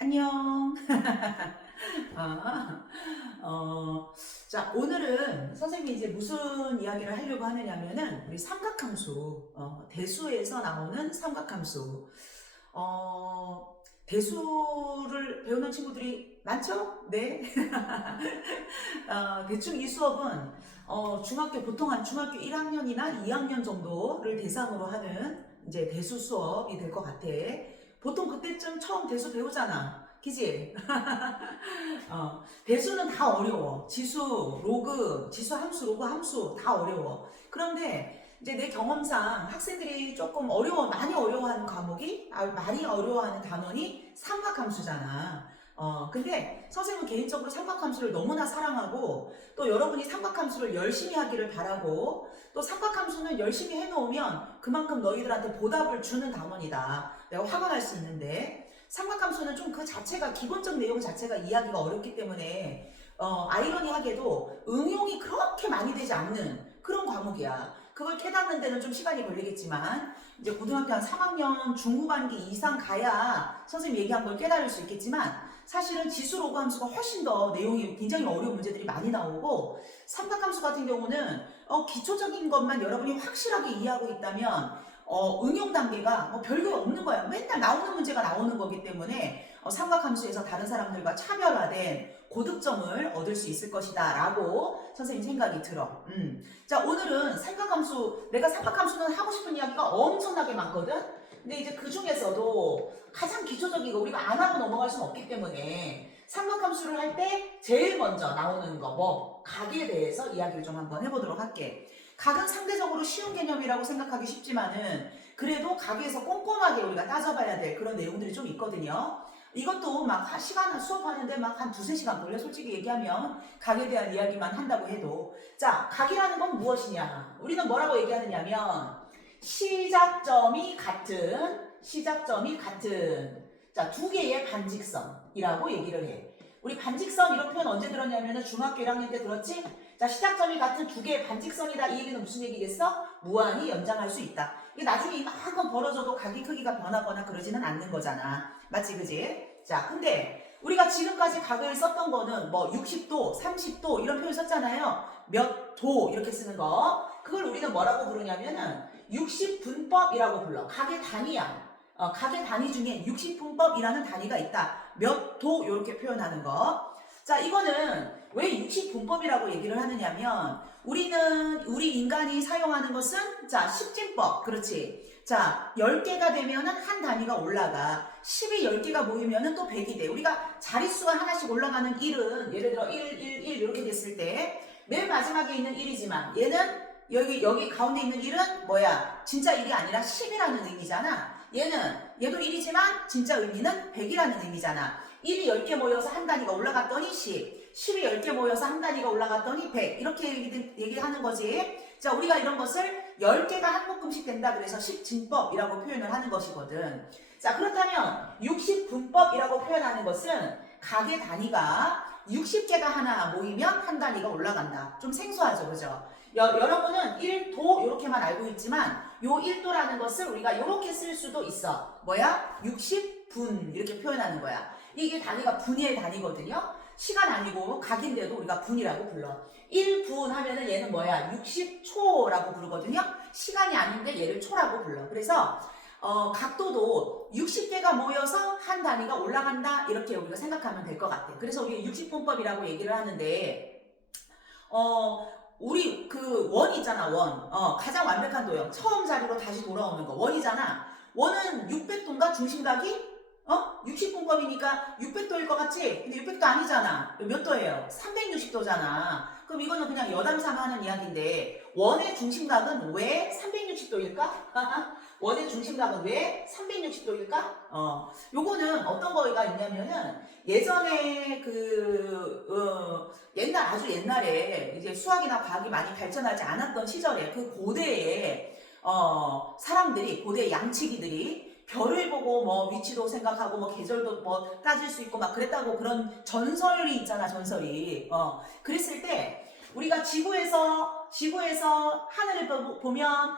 안녕. 아, 어, 자, 오늘은 선생님이 이제 무슨 이야기를 하려고 하느냐면은, 우리 삼각함수, 대수에서 나오는 삼각함수. 대수를 배우는 친구들이 많죠? 네. 대충 이 수업은, 보통 한 중학교 1학년이나 2학년 정도를 대상으로 하는 이제 대수 수업이 될 것 같아. 보통 그때쯤 처음 대수 배우잖아. 그지? 대수는 다 어려워. 지수, 로그, 지수 함수, 로그 함수 다 어려워. 그런데 이제 내 경험상 학생들이 조금 많이 어려워하는 과목이, 많이 어려워하는 단원이 삼각함수잖아. 근데 선생님은 개인적으로 삼각함수를 너무나 사랑하고 또 여러분이 삼각함수를 열심히 하기를 바라고 또 삼각함수는 열심히 해놓으면 그만큼 너희들한테 보답을 주는 단원이다. 내가 화가 날 수 있는데 삼각함수는 좀 그 자체가 기본적 내용 자체가 이해하기가 어렵기 때문에 아이러니하게도 응용이 그렇게 많이 되지 않는 그런 과목이야. 그걸 깨닫는 데는 좀 시간이 걸리겠지만 이제 고등학교 한 3학년 중후반기 이상 가야 선생님 얘기한 걸 깨달을 수 있겠지만 사실은 지수 로그 함수가 훨씬 더 내용이 굉장히 어려운 문제들이 많이 나오고 삼각함수 같은 경우는 기초적인 것만 여러분이 확실하게 이해하고 있다면 응용 단계가 뭐 별거 없는 거야. 맨날 나오는 문제가 나오는 거기 때문에 삼각함수에서 다른 사람들과 차별화된 고득점을 얻을 수 있을 것이다 라고 선생님 생각이 들어. 자, 오늘은 내가 삼각함수는 하고 싶은 이야기가 엄청나게 많거든. 근데 이제 그 중에서도 가장 기초적이고 우리가 안 하고 넘어갈 수는 없기 때문에 삼각함수를 할 때 제일 먼저 나오는 거 각에 대해서 이야기를 좀 한번 해보도록 할게. 각은 상대적으로 쉬운 개념이라고 생각하기 쉽지만은 그래도 각에서 꼼꼼하게 우리가 따져봐야 될 그런 내용들이 좀 있거든요. 이것도 막 시간 수업하는데 막 한 두세 시간 걸려. 솔직히 얘기하면 각에 대한 이야기만 한다고 해도. 자, 각이라는 건 무엇이냐? 우리는 뭐라고 얘기하느냐면 시작점이 같은 자, 두 개의 반직선이라고 얘기를 해. 우리 반직선 이런 표현 언제 들었냐면은 중학교 1학년 때 들었지? 자, 시작점이 같은 두 개의 반직선이다. 이 얘기는 무슨 얘기겠어? 무한히 연장할 수 있다. 이게 나중에 이만큼 벌어져도 각의 크기가 변하거나 그러지는 않는 거잖아. 맞지, 그지? 자, 근데 우리가 지금까지 각을 썼던 거는 뭐 60도, 30도 이런 표현 썼잖아요. 몇 도 이렇게 쓰는 거. 그걸 우리는 뭐라고 부르냐면은 60분법이라고 불러. 각의 단위야. 각의 단위 중에 60분법이라는 단위가 있다. 몇 도 이렇게 표현하는 거. 자, 이거는 왜 60분법이라고 얘기를 하느냐면 우리 인간이 사용하는 것은 자, 10진법. 그렇지. 자, 10개가 되면은 한 단위가 올라가. 10이 10개가 모이면은 또 100이 돼. 우리가 자릿수가 하나씩 올라가는 1은 예를 들어 1 이렇게 됐을 때 맨 마지막에 있는 1이지만 얘는 여기 가운데 있는 1은 뭐야? 진짜 1이 아니라 10이라는 의미잖아. 얘도 1이지만 진짜 의미는 100이라는 의미잖아. 1이 10개 모여서 한 단위가 올라갔더니 10이 10개 모여서 한 단위가 올라갔더니 100 이렇게 얘기하는 거지. 자, 우리가 이런 것을 10개가 한 묶음씩 된다 그래서 10진법이라고 표현을 하는 것이거든. 자, 그렇다면 60분법이라고 표현하는 것은 각의 단위가 60개가 하나 모이면 한 단위가 올라간다. 좀 생소하죠, 그죠? 여러분은 1도 이렇게만 알고 있지만 요 1도라는 것을 우리가 이렇게 쓸 수도 있어. 뭐야? 60분 이렇게 표현하는 거야. 이게 단위가 분의 단위거든요. 시간 아니고 각인데도 우리가 분이라고 불러. 1분 하면은 얘는 뭐야? 60초라고 부르거든요. 시간이 아닌데 얘를 초라고 불러. 그래서 각도도 60개가 모여서 한 단위가 올라간다 이렇게 우리가 생각하면 될 것 같아. 그래서 우리 60분법이라고 얘기를 하는데 우리 그 원 있잖아. 원. 가장 완벽한 도형. 처음 자리로 다시 돌아오는 거. 원이잖아. 원은 600도인가 중심각이 60분법이니까 600도일 것 같지? 근데 600도 아니잖아. 몇 도예요? 360도잖아. 그럼 이거는 그냥 여담삼아 하는 이야기인데 원의 중심각은 왜 360도일까? 원의 중심각은 왜 360도일까? 요거는 어떤 거가 있냐면은 예전에 아주 옛날에 이제 수학이나 과학이 많이 발전하지 않았던 시절에 그 고대에 사람들이 고대 양치기들이 별을 보고 뭐 위치도 생각하고 뭐 계절도 뭐 따질 수 있고 막 그랬다고 그런 전설이 있잖아. 전설이 그랬을 때 우리가 지구에서 하늘을 보면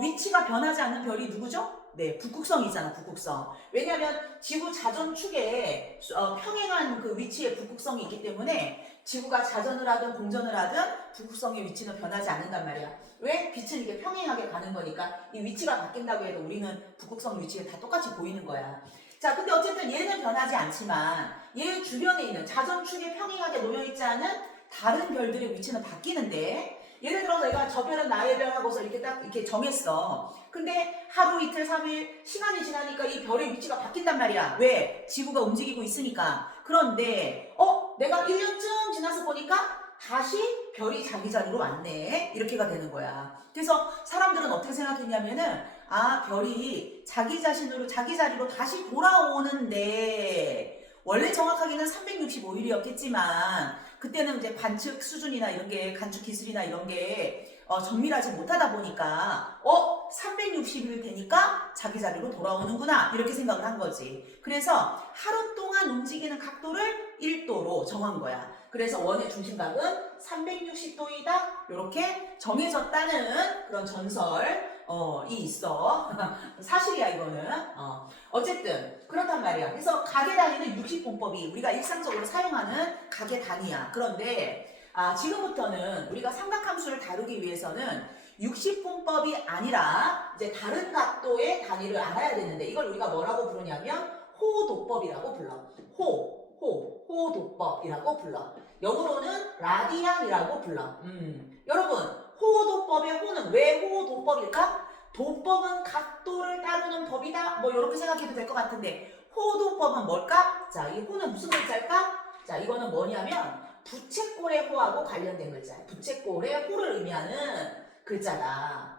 위치가 변하지 않는 별이 누구죠? 네, 북극성이잖아, 북극성. 왜냐하면 지구 자전축에 평행한 그 위치에 북극성이 있기 때문에 지구가 자전을 하든 공전을 하든 북극성의 위치는 변하지 않는단 말이야. 왜? 빛은 이게 평행하게 가는 거니까 이 위치가 바뀐다고 해도 우리는 북극성 위치가 다 똑같이 보이는 거야. 자, 근데 어쨌든 얘는 변하지 않지만 얘 주변에 있는 자전축에 평행하게 놓여있지 않은 다른 별들의 위치는 바뀌는데, 예를 들어서 내가 저 별은 나의 별 하고서 이렇게 딱 이렇게 정했어. 근데 하루 이틀 3일 시간이 지나니까 이 별의 위치가 바뀐단 말이야. 왜? 지구가 움직이고 있으니까. 그런데 내가 1년쯤 지나서 보니까 다시 별이 자기 자리로 왔네. 이렇게가 되는 거야. 그래서 사람들은 어떻게 생각했냐면은 별이 자기 자신으로 자기 자리로 다시 돌아오는데, 원래 정확하게는 365일이었겠지만 그때는 이제 관측 수준이나 이런 게, 관측 기술이나 이런 게 정밀하지 못하다 보니까 360일 되니까 자기 자리로 돌아오는구나 이렇게 생각을 한 거지. 그래서 하루 동안 움직이는 각도를 1도로 정한 거야. 그래서 원의 중심각은 360도이다 이렇게 정해졌다는 그런 전설이 있어. 사실이야 이거는. 어쨌든 그렇단 말이야. 그래서 가계 단위는 60분법이 우리가 일상적으로 사용하는 가계 단위야. 그런데 지금부터는 우리가 삼각함수를 다루기 위해서는 60분법이 아니라 이제 다른 각도의 단위를 알아야 되는데, 이걸 우리가 뭐라고 부르냐면 호도법이라고 불러. 호도법이라고 불러. 영어로는 라디안이라고 불러. 여러분, 호도법의 호는 왜 호도법일까? 도법은 각도를 따르는 법이다. 뭐 이렇게 생각해도 될 것 같은데, 호도법은 뭘까? 자, 이 호는 무슨 글자일까? 자, 이거는 뭐냐면 부채꼴의 호하고 관련된 글자야. 부채꼴의 호를 의미하는 글자다.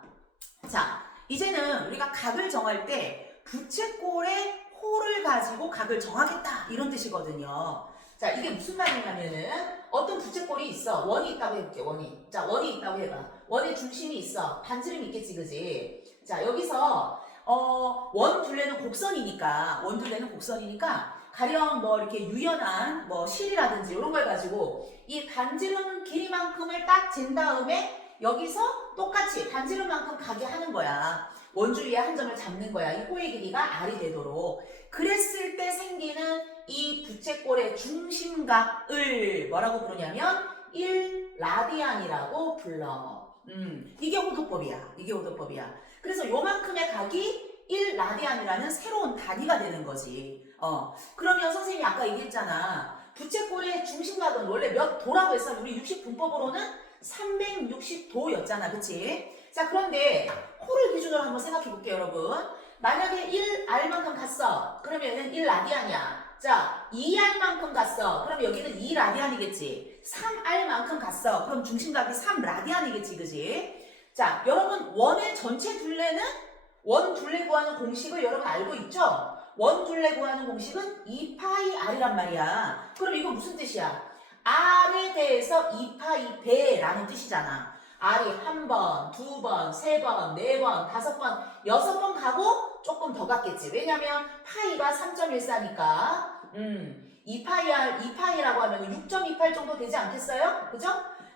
자, 이제는 우리가 각을 정할 때 부채꼴의 호를 가지고 각을 정하겠다 이런 뜻이거든요. 자, 이게 무슨 말이냐면은 어떤 부채꼴이 있어. 원이 있다고 해볼게. 원이. 자, 원이 있다고 해봐. 원의 중심이 있어. 반지름이 있겠지, 그지? 자, 여기서 원 둘레는 곡선이니까 가령 뭐 이렇게 유연한 뭐 실이라든지 이런 걸 가지고 이 반지름 길이만큼을 딱 잰 다음에 여기서 똑같이 반지름만큼 가게 하는 거야. 원주위에 한 점을 잡는 거야. 이 호의 길이가 R이 되도록. 그랬을 때 생기는 이 부채꼴의 중심각을 뭐라고 부르냐면 1라디안이라고 불러. 이게 호도법이야. 이게 호도법이야. 그래서 요만큼의 각이 1라디안이라는 새로운 단위가 되는 거지. 그러면 선생님이 아까 얘기했잖아. 부채꼴의 중심각은 원래 몇 도라고 했어? 우리 60분법으로는 360도였잖아. 그치? 자, 그런데 호를 기준으로 한번 생각해 볼게요, 여러분. 만약에 1R만큼 갔어. 그러면은 1라디안이야. 자, 2R만큼 갔어. 그럼 여기는 2라디안이겠지. 3R만큼 갔어. 그럼 중심각이 3라디안이겠지. 그지? 자, 여러분, 원의 전체 둘레는 원 둘레 구하는 공식을 여러분 알고 있죠? 원 둘레 구하는 공식은 2파이 R이란 말이야. 그럼 이거 무슨 뜻이야? R에 대해서 2파이 배라는 뜻이잖아. R이 한 번, 두 번, 세 번, 네 번, 다섯 번, 여섯 번 가고 조금 더 갔겠지. 왜냐면 파이가 3.14니까 2파이라고 하면 6.28 정도 되지 않겠어요? 그죠?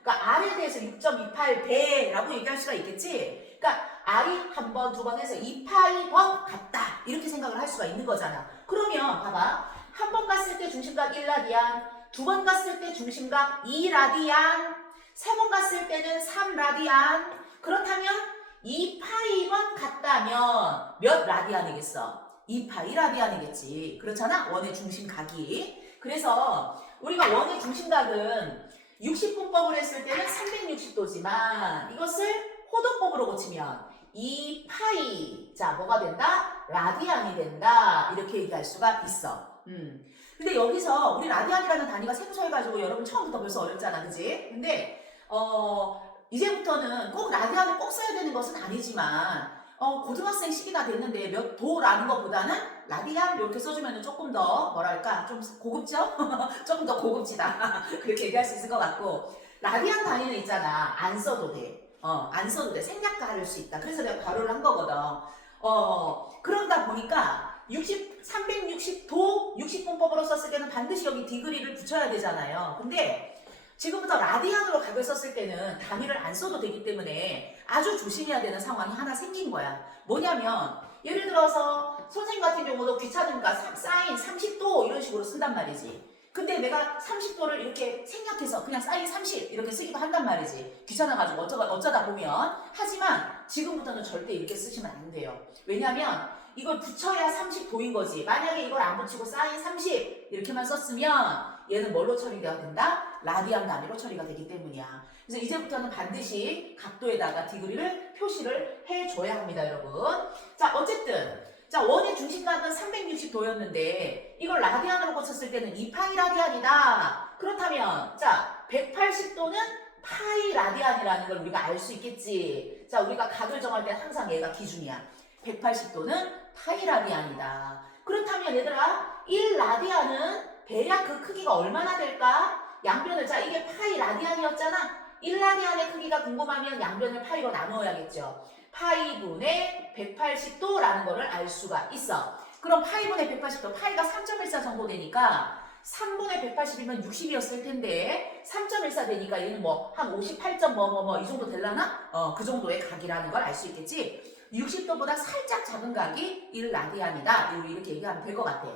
그러니까 R에 대해서 6.28배라고 얘기할 수가 있겠지. 그러니까 R이 한 번, 두 번 해서 2파이 번 갔다. 이렇게 생각을 할 수가 있는 거잖아. 그러면 봐봐. 한 번 갔을 때 중심각 1라디안, 두 번 갔을 때 중심각 2라디안, 세 번 갔을 때는 3라디안. 그렇다면 2파이번 갔다면 몇 라디안이겠어? 2파이 라디안이겠지. 그렇잖아? 원의 중심각이. 그래서 우리가 원의 중심각은 60분법을 했을 때는 360도지만 이것을 호도법으로 고치면 2파이, 자, 뭐가 된다? 라디안이 된다. 이렇게 얘기할 수가 있어. 근데 여기서 우리 라디안이라는 단위가 생소해가지고 여러분 처음부터 벌써 어렵잖아, 그지? 근데 이제부터는 꼭 라디안을 꼭 써야 되는 것은 아니지만 고등학생 시기가 됐는데 몇 도라는 것보다는 라디안 이렇게 써주면 조금 더 뭐랄까 좀 고급져? 조금 더 고급지다 그렇게 얘기할 수 있을 것 같고, 라디안 단위는 있잖아, 안 써도 돼. 안 써도 돼. 생략 가할 수 있다. 그래서 내가 괄호를 한 거거든. 그러다 보니까 360도 60분법으로 썼을 때는 반드시 여기 디그리를 붙여야 되잖아요. 근데 지금부터 라디안으로 각을 썼을 때는 단위를 안 써도 되기 때문에 아주 조심해야 되는 상황이 하나 생긴 거야. 뭐냐면 예를 들어서 선생님 같은 경우도 귀찮으니까 사인 30도 이런 식으로 쓴단 말이지. 근데 내가 30도를 이렇게 생략해서 그냥 사인 30 이렇게 쓰기도 한단 말이지. 귀찮아가지고 어쩌다 보면. 하지만 지금부터는 절대 이렇게 쓰시면 안 돼요. 왜냐면 이걸 붙여야 30도인 거지. 만약에 이걸 안 붙이고 사인 30 이렇게만 썼으면 얘는 뭘로 처리가 된다? 라디안 단위로 처리가 되기 때문이야. 그래서 이제부터는 반드시 각도에다가 디그리를 표시를 해줘야 합니다, 여러분. 자, 어쨌든 자, 원의 중심각은 360도였는데 이걸 라디안으로 고쳤을 때는 2파이 라디안이다. 그렇다면 자, 180도는 파이 라디안이라는 걸 우리가 알 수 있겠지. 자, 우리가 각을 정할 때 항상 얘가 기준이야. 180도는 파이 라디안이다. 그렇다면 얘들아, 1라디안은 대략 그 크기가 얼마나 될까? 양변을, 자, 이게 파이 라디안이었잖아. 1라디안의 크기가 궁금하면 양변을 파이로 나누어야겠죠. 파이분의 180도라는 거를 알 수가 있어. 그럼 파이분의 180도, 파이가 3.14 정도 되니까 3분의 180이면 60이었을 텐데 3.14 되니까 얘는 뭐 한 58점 이 정도 되려나? 그 정도의 각이라는 걸 알 수 있겠지. 60도보다 살짝 작은 각이 1라디안이다. 이렇게 얘기하면 될 것 같아.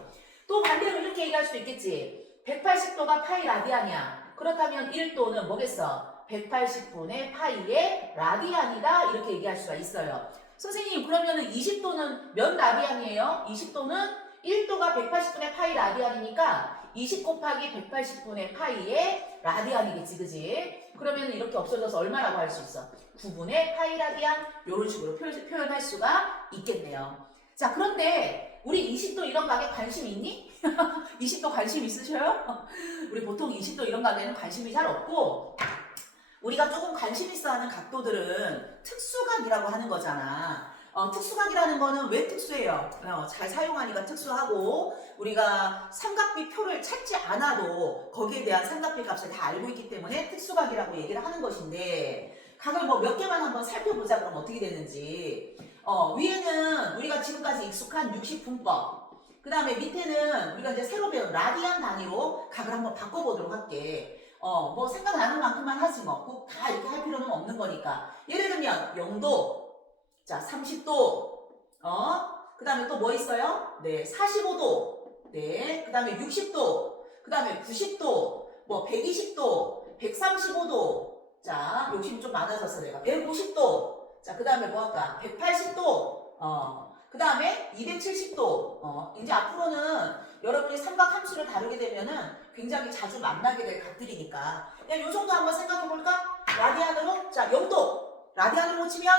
또 반대로 이렇게 얘기할 수도 있겠지. 180도가 파이 라디안이야. 그렇다면 1도는 뭐겠어? 180분의 파이의 라디안이다. 이렇게 얘기할 수가 있어요. 선생님, 그러면은 20도는 몇 라디안이에요? 20도는 1도가 180분의 파이 라디안이니까 20 곱하기 180분의 파이의 라디안이겠지, 그지? 그러면 이렇게 없어져서 얼마라고 할 수 있어? 9분의 파이 라디안? 이런 식으로 표현할 수가 있겠네요. 자, 그런데 우리 20도 이런 각에 관심 있니? 20도 관심 있으셔요? 우리 보통 20도 이런 각에는 관심이 잘 없고 우리가 조금 관심 있어 하는 각도들은 특수각이라고 하는 거잖아. 특수각이라는 거는 왜 특수해요? 잘 사용하니까 특수하고 우리가 삼각비 표를 찾지 않아도 거기에 대한 삼각비 값을 다 알고 있기 때문에 특수각이라고 얘기를 하는 것인데 각을 뭐 몇 개만 한번 살펴보자. 그럼 어떻게 되는지. 위에는 우리가 지금까지 익숙한 60분법, 그 다음에 밑에는 우리가 이제 새로 배운 라디안 단위로 각을 한번 바꿔보도록 할게. 뭐 생각나는 만큼만 하지 뭐 꼭 다 이렇게 할 필요는 없는 거니까. 예를 들면 0도, 자 30도, 그 다음에 또 뭐 있어요? 네, 45도, 네, 그 다음에 60도, 그 다음에 90도, 뭐 120도, 135도, 자 욕심이 좀 많아져서 내가 150도, 자 그 다음에 뭐 할까? 180도, 그 다음에 270도. 이제 앞으로는 여러분이 삼각 함수를 다루게 되면은 굉장히 자주 만나게 될 각들이니까 그냥 요 정도 한번 생각해 볼까? 라디안으로, 자 0도 라디안으로 고치면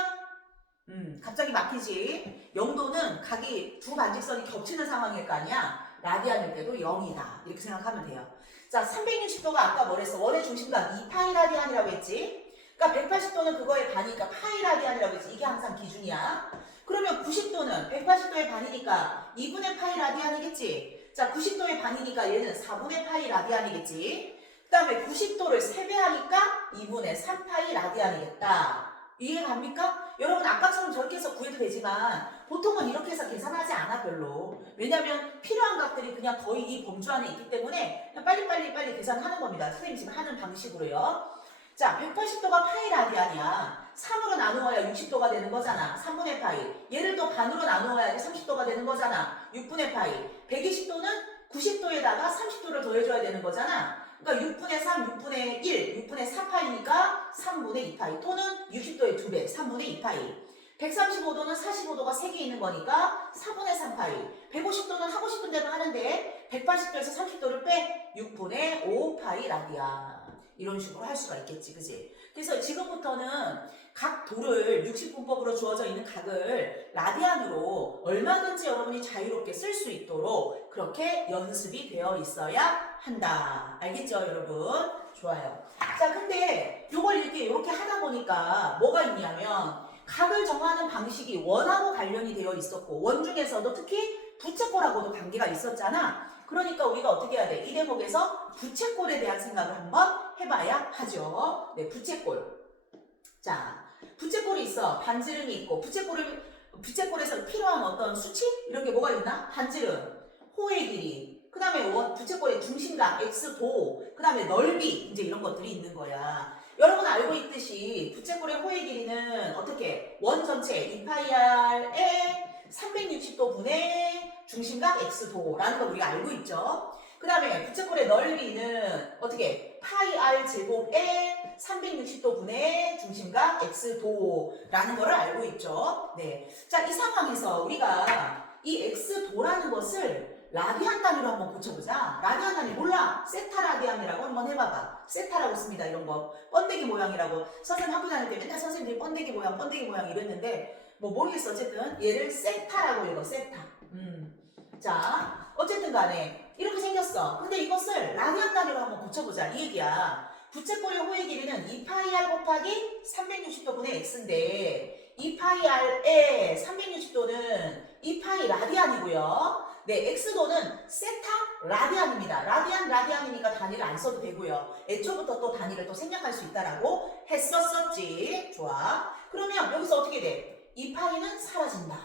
갑자기 막히지. 0도는 각이 두 반직선이 겹치는 상황일 거 아니야. 라디안일 때도 0이다 이렇게 생각하면 돼요. 자 360도가 아까 뭐랬어? 원의 중심각 2파이 라디안이라고 했지. 그러니까 180도는 그거의 반이니까 파이 라디안이라고 했지. 이게 항상 기준이야. 그러면 90도는 180도의 반이니까 2분의 파이 라디안이겠지. 자 90도의 반이니까 얘는 4분의 파이 라디안이겠지. 그 다음에 90도를 3배 하니까 2분의 3파이 라디안이겠다. 이해가 갑니까? 여러분 아까처럼 저렇게 해서 구해도 되지만 보통은 이렇게 해서 계산하지 않아 별로. 왜냐면 필요한 값들이 그냥 거의 이 범주 안에 있기 때문에 그냥 빨리 계산하는 겁니다. 선생님 지금 하는 방식으로요. 자 180도가 파이 라디안이야. 3으로 나누어야 60도가 되는 거잖아. 3분의 파이. 얘를 또 반으로 나누어야지 30도가 되는 거잖아. 6분의 파이. 120도는 90도에다가 30도를 더해줘야 되는 거잖아. 그러니까 6분의 3, 6분의 1, 6분의 4파이니까 3분의 2파이 또는 60도의 2배, 3분의 2파이. 135도는 45도가 3개 있는 거니까 4분의 3파이. 150도는 하고 싶은 대로 하는데 180도에서 30도를 빼 6분의 5파이 라디안. 이런 식으로 할 수가 있겠지, 그지? 그래서 지금부터는 각 도를 60분법으로 주어져 있는 각을 라디안으로 얼마든지 여러분이 자유롭게 쓸 수 있도록 그렇게 연습이 되어 있어야 한다. 알겠죠, 여러분? 좋아요. 자, 근데 요걸 이렇게 하다 보니까 뭐가 있냐면 각을 정하는 방식이 원하고 관련이 되어 있었고 원 중에서도 특히 부채꼴하고도 관계가 있었잖아. 그러니까 우리가 어떻게 해야 돼? 이 대목에서 부채꼴에 대한 생각을 한번 해봐야 하죠. 네, 부채꼴. 자, 부채꼴이 있어. 반지름이 있고 부채꼴에서 필요한 어떤 수치? 이런 게 뭐가 있나? 반지름, 호의 길이, 그 다음에 부채꼴의 중심각, x도, 그 다음에 넓이, 이제 이런 것들이 있는 거야. 여러분 알고 있듯이 부채꼴의 호의 길이는 어떻게? 원 전체 2파이r에 360도 분의 중심각 x도라는 걸 우리가 알고 있죠. 그 다음에 부채꼴의 넓이는 어떻게 파이 r 제곱에 360도 분의 중심각 x도라는 거를 알고 있죠. 네, 자, 이 상황에서 우리가 이 x도라는 것을 라디안 단위로 한번 고쳐보자. 라디안 단위 몰라? 세타 라디안이라고 한번 해봐봐. 세타라고 씁니다. 이런 거 번데기 모양이라고. 선생님 학교 다닐 때 맨날 선생님들이 번데기 모양 이랬는데 뭐 모르겠어. 어쨌든 얘를 세타라고 읽어. 세타. 자, 어쨌든 간에 이렇게 생겼어. 근데 이것을 라디안 단위로 한번 고쳐보자. 이 얘기야. 부채꼴의 호의 길이는 2파이 r 곱하기 360도 분의 x인데 2파이 r의 360도는 2파이 라디안이고요. 네, x도는 세타 라디안입니다. 라디안이니까 단위를 안 써도 되고요. 애초부터 또 단위를 또 생략할 수 있다라고 했었지. 좋아. 그러면 여기서 어떻게 돼? 2파이는 사라진다.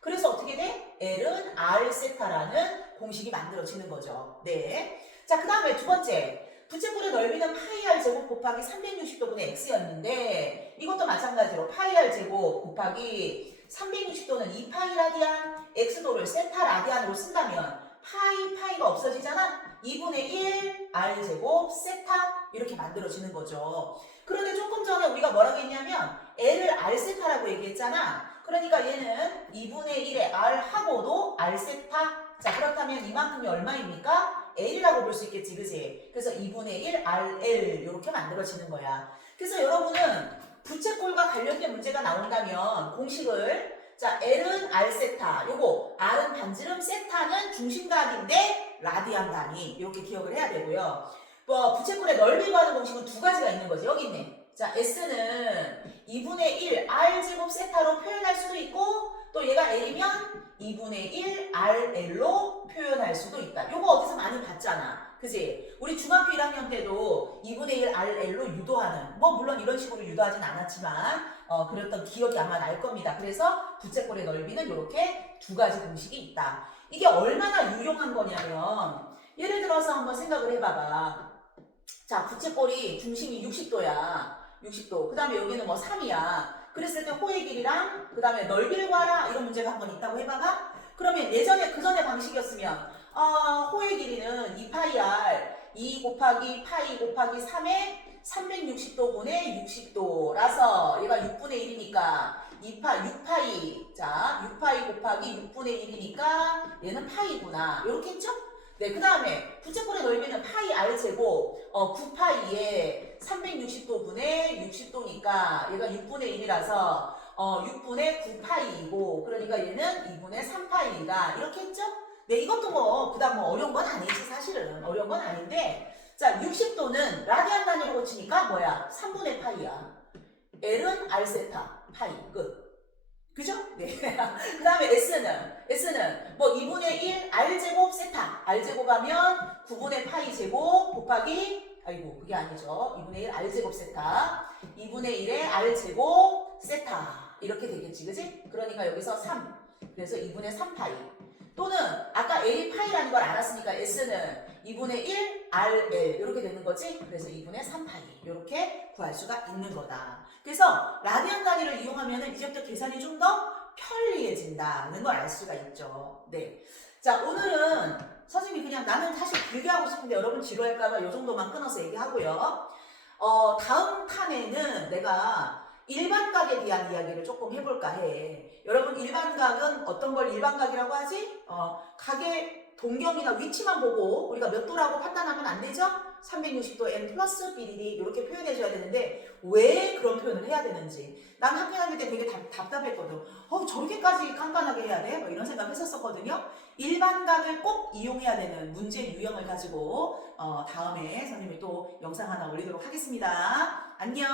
그래서 어떻게 돼? L은 R 세타라는 공식이 만들어지는 거죠. 네. 자, 그 다음에 두 번째. 부채꼴의 넓이는 파이 R 제곱 곱하기 360도 분의 x였는데 이것도 마찬가지로 파이 R 제곱 곱하기 360도는 2파이 라디안, x도를 세타 라디안으로 쓴다면 파이가 없어지잖아? 2분의 1 R 제곱 세타 이렇게 만들어지는 거죠. 그런데 조금 전에 우리가 뭐라고 했냐면 L을 R 세타라고 얘기했잖아. 그러니까 얘는 2분의 1의 R 하고도 R 세타. 자, 그렇다면 이만큼이 얼마입니까? L이라고 볼 수 있겠지, 그지? 그래서 2분의 1 RL 이렇게 만들어지는 거야. 그래서 여러분은 부채꼴과 관련된 문제가 나온다면 공식을 자, L은 R 세타, 요거 R은 반지름, 세타는 중심각인데 라디안 단위 이렇게 기억을 해야 되고요. 뭐 부채꼴의 넓이 구하는 공식은 두 가지가 있는 거지. 여기 있네. 자, S는 2분의 1 R 제곱 세타로 표현할 수도 있고 또 얘가 L이면 2분의 1 RL로 표현할 수도 있다. 요거 어디서 많이 봤잖아. 그지? 우리 중학교 1학년 때도 2분의 1 RL로 유도하는 뭐 물론 이런 식으로 유도하진 않았지만 그랬던 기억이 아마 날 겁니다. 그래서 부채꼴의 넓이는 이렇게 두 가지 공식이 있다. 이게 얼마나 유용한 거냐면 예를 들어서 한번 생각을 해봐봐. 자, 부채꼴이 중심이 60도야. 60도. 그 다음에 여기는 뭐 3이야. 그랬을 때 호의 길이랑 그 다음에 넓이를 구하라 이런 문제가 한번 있다고 해봐봐. 그러면 예전에 그 전에 방식이었으면 호의 길이는 2파이 r 2 곱하기 파이 곱하기 3에 360도 분의 60도라서 얘가 6분의 1이니까 6파이 자 6파이 곱하기 6분의 1이니까 얘는 파이구나 이렇게 했죠? 네, 그 다음에 부채꼴의 넓이는 파이 r 제곱 9파이에 360도 분의 60도니까 얘가 6분의 1이라서 6분의 9파이이고 그러니까 얘는 2분의 3파이다 이렇게 했죠? 네, 이것도 뭐 그다음 뭐 어려운 건 아니지 사실은 어려운 건 아닌데 자 60도는 라디안 단위로 고치니까 뭐야? 3분의 파이야. L은 R 세타 파이 끝. 그죠? 네. 그 다음에 S는 뭐 2분의 1 R제곱 세타. R제곱 하면 9분의 파이 제곱 곱하기, 아이고, 그게 아니죠. 2분의 1 R제곱 세타. 2분의 1의 R제곱 세타. 이렇게 되겠지, 그지? 그러니까 여기서 3. 그래서 2분의 3파이. 또는 아까 A 파이라는 걸 알았으니까 S는 2분의 1 RL 이렇게 되는 거지. 그래서 2분의 3파이 이렇게 구할 수가 있는 거다. 그래서 라디안 단위를 이용하면 이제부터 계산이 좀 더 편리해진다는 걸 알 수가 있죠. 네. 자, 오늘은 선생님이 그냥 나는 사실 길게 하고 싶은데 여러분 지루할까봐 이 정도만 끊어서 얘기하고요. 다음 판에는 내가 일반각에 대한 이야기를 조금 해볼까 해. 여러분 일반각은 어떤 걸 일반각이라고 하지? 각의 동경이나 위치만 보고 우리가 몇 도라고 판단하면 안 되죠? 360도 n 플러스 BDD 이렇게 표현해줘야 되는데 왜 그런 표현을 해야 되는지 난 학교 다닐 때 되게 답답했거든. 저렇게까지 깐깐하게 해야 돼? 뭐 이런 생각 했었거든요. 일반각을 꼭 이용해야 되는 문제 유형을 가지고 다음에 선생님이 또 영상 하나 올리도록 하겠습니다. 안녕.